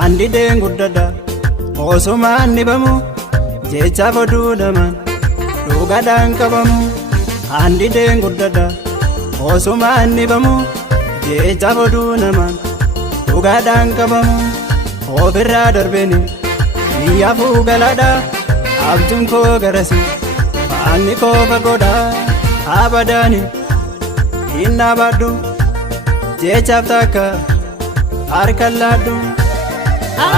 Andi denguddada osumaan nibamu jecha foduu naman dhugaadhaan qabamu. Andi denguddada osumaan nibamu jecha foduu naman dhugaadhaan qabamu. Ofirraa darbeni biyyaafuu galaadha abjuun koo garasi faanni koo fagoodha abadaani hin dhaabadhu jechaaf takka harkaan laadhu.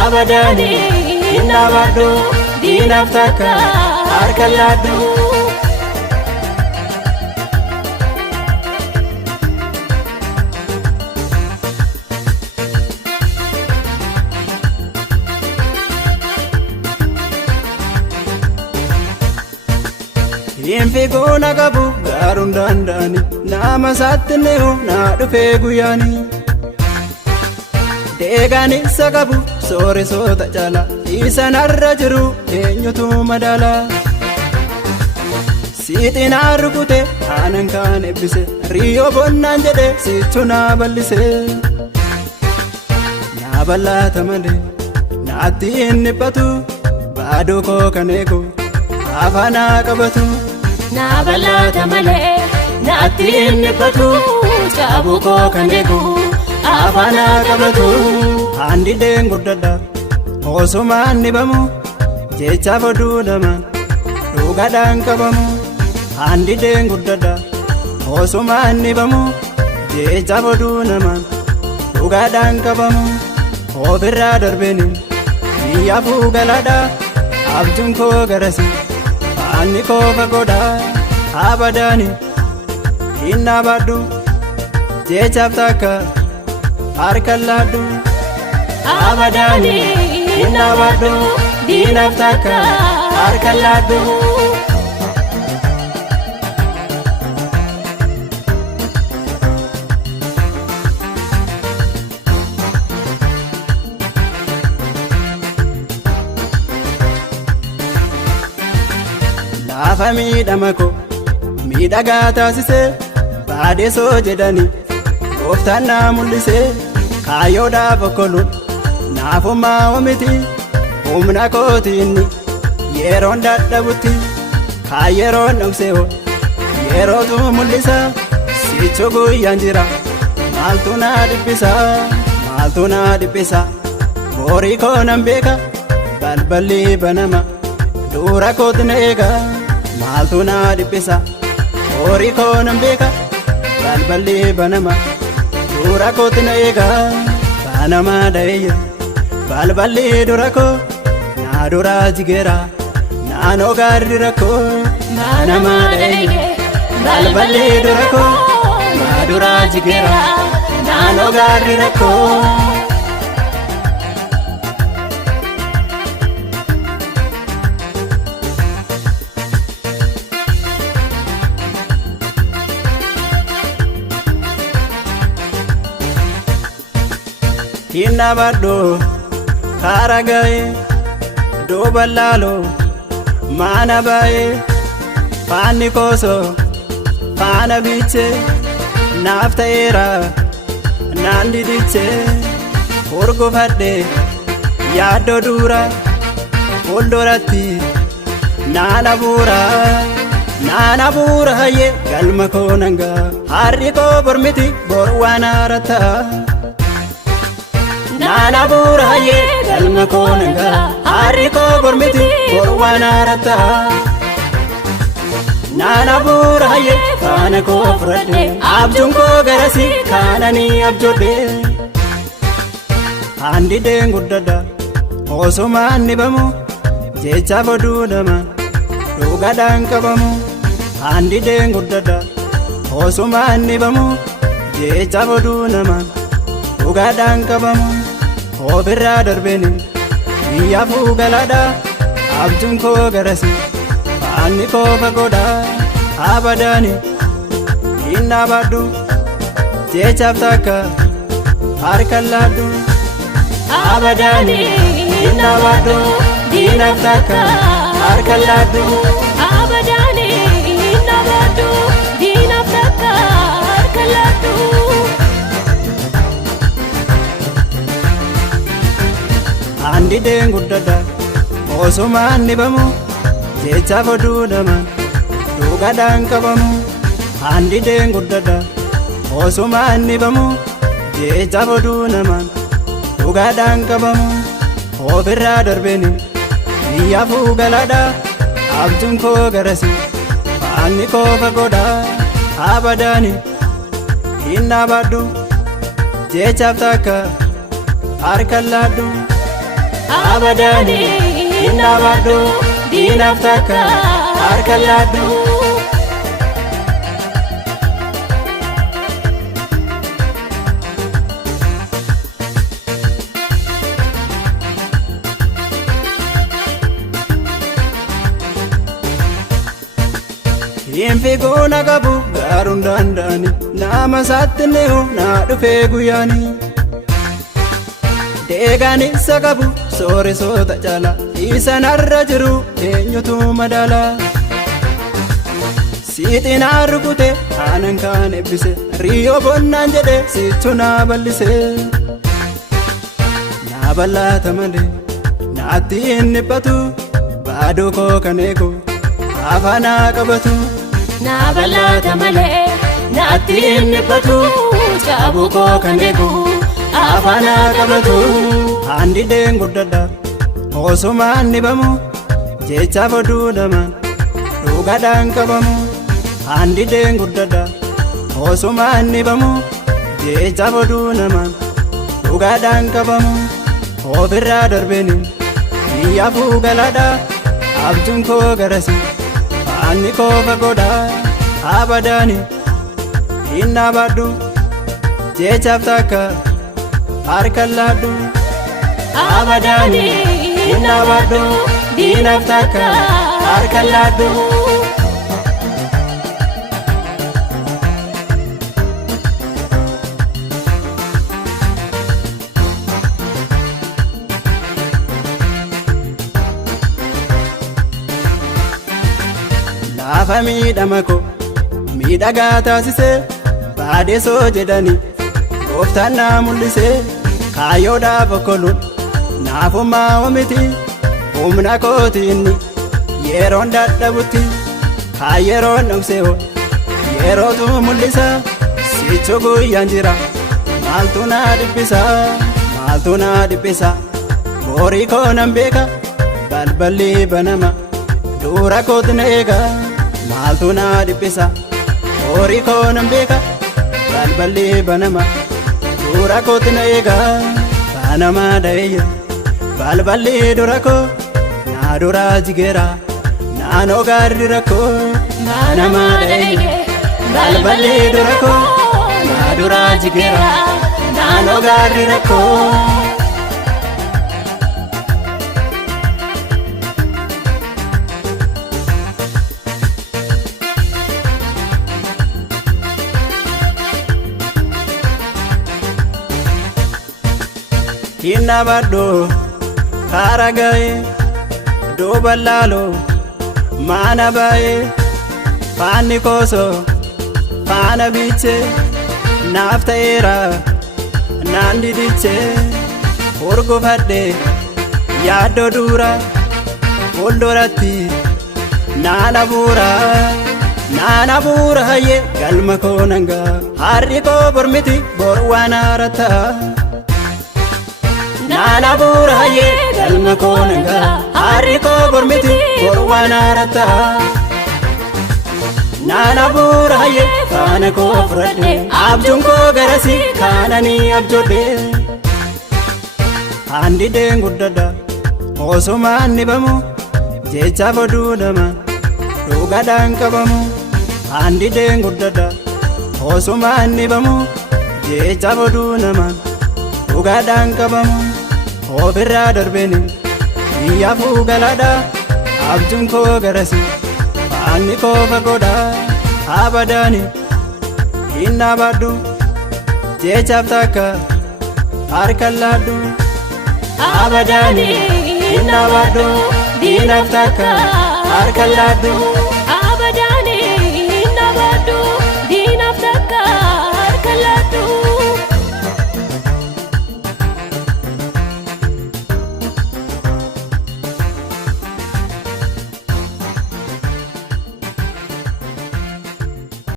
Abadaani hin dhaabadhu diinaaf takka harkaan laadhu. Hin fiiguu na qabu gaaruun danda'ani nama isaatti ni'u na dhufee guyyaani. Deegaani isa qabu sooressoota caala isa narra jiru eenyutu madaala. Siixinaa rukute aanan kaan eebbise riyyoo bonnaan jedhe sichu naa bal'ise. Naa bal'aata malee naatti hin dhiphatu baaduu koo kan eegu afaanaa qabatu. Naa bal'aata malee naatti hin dhiphatu cabuu koo kan eegu afaanaa qabatu. Andi denguddada osumaan nibamu jecha foduu naman dhugaadhaan qabamu. Andi denguddada osumaan nibamu jecha foduu naman dhugaadhaan qabamu. Ofirraa darbeni biyyaafuu galaadha abjuun koo garasi faanni koo fagoodha abadaani hin dhaabadhu jechaaf takka harkaan laadhu. Abadaani hin dhaabadhu diinaaf takka harkaan laadhu. Laafa miidhama koo miidhagaa taasise baadheessoo jedhani gooftaan naa mul'ise. Kaayyoodhaaf okkoluun naafummaa oomiti humna kootiinni yeroon dadhabutti. Kaayyeroon dhokseewoo yerootu mul'isa sichu guyyaan jira maaltu naa dhiphisa maaltu naa dhiphisa. Boorii koo nan beeka balballi banama dura kooti na eega maaltu naa dhiphisa. Boorii koo nan beeka balballi banama dura kooti na eega banama da'eeyya. Balballi dura koo naa dura jigeera naanoo gaarri rakkoo banama da'eeyya. Balballi dura koo naa dura jigeera naanoo gaarri rakkoo. Hin dhaabadhu karaa ga'ee duuba laaloo maana baay'ee faanni koosoo faana biichee naaf ta'eera naan didichee. Hurgufadhee yaaddoo dura fuulduratti naan habuura hayyee galma koo nangaa harri koo bormiti bor waan haara ta'a. Naan habuura hayyee galma koo nangaa harri koo bormiti bor waan haara ta'a. Naan habuura hayyee faana koo fudhadhe abjuun koo garasi kaananii abjoodhe. Andi denguddada osumaan nibamu jecha foduu naman dhugaadhaan qabamu. Andi denguddada osumaan nibamu jecha foduu naman dhugaadhaan qabamu. Ofirraa darbeni biyyaafuu galaadha abjuun koo garasi faanni koo fagoodha abadaani hin dhaabadhu jechaaf takka harka laadhu abadaani hin dhaabadhu diinaaf takka harka laadhu abadaani hin dhaabadhu diinaaf takka harka laadhu. Andi deen guddadha osumaan dhibamu jechaaf oduu dhaman dhugaadhaan qabamu. Andi deen guddadha osumaan dhibamu jechaaf oduu dhaman dhugaadhaan qabamu. Ofirraa darbeeni biyyaafuu galaadha abjuun koo garasi faanni koo fagoodha abadaani hin dhaabadhu jechaaf takka harka laadhu abadaani hin dhaabadhu diinaaf takka harka laadhu. Hin fiiguu na qabu gaaruun danda'ani nama isaatti ni'u na dhufee guyyaani. Deegaan isa qabu soorisoota caala isa narra jiru eenyutu madaala. Siixinaa rukute aanan kaan eebbise riyyoo bonnaan jedhe sichu na bal'ise. Na bal'aata malee naatti hin dhiphatu baaduu koo kan eegu afaanaa qabatu. Na bal'aata malee naatti hin dhiphatu cabuu koo kan eegu afaanaa qabatu. Andi deen guddadha osumaan dhibamu jechaaf oduu dhaman dhugaadhaan qabamu. Andi deen guddadha osumaan dhibamu jechaaf oduu dhaman dhugaadhaan qabamu. Ofirraa darbeeni biyyaafuu galaadha abjuun koo garasi faanni koo fagoodha abadaani hin dhaabadhu jechaaf takka harka laadhu abadaani hin dhaabadhu diinaaf takka harka laadhu. Lafa miidhama koo miidhagaa taasise baadesoo jedhani gooftaan na mul'ise. Kaayyoodhaaf okkoluun naafummaa oomiti humna kootiinni yeroon dadhabutti. Kaayyeroon dhokseewoo yerootu mul'isa sichu guyyaan jira maaltu na dhiphisa maaltu na dhiphisa. Boorii koo nan beeka balballi banama dura kooti na eega maaltu na dhiphisa. Boorii koo nan beeka balballi banama dura kooti na eega banama da'eeyya balballi dura koo na dura jigeera naanoo gaarri rakkoo. Banama da'eeyya balballi dura koo na dura jigeera naanoo gaarri rakkoo. Hin dhaabadhu karaa ga'ee duuba laaloo maana baay'ee faanni koosoo faana biichee naaf ta'eera naan didichee. Urgufadhee yaaddoo dura fuulduratti naan habuura hayyee galma koo nangaa harri koo bormiti bor waan haara ta'a. Naan habuura hayyee galma koo nangaa harri koo bormiti bor waan haara ta'a. Naan habuura hayyee faana koo fudhadhee abjuun koo garasi kaananii abjoodhee. Andi deen guddadha osumaan dhibamu jechaaf oduu dhaman dhugaadhaan qabamu. Andi deen guddadha osumaan dhibamu jechaaf oduu dhaman dhugaadhaan qabamu. Ofirraa darbeeni biyyaafuu galaadha abjuun koo garasi Ani kofa goda abadani Inna badu Jechaf taka Harkaladu Abadani Inna badu Dinaf taka Harkaladu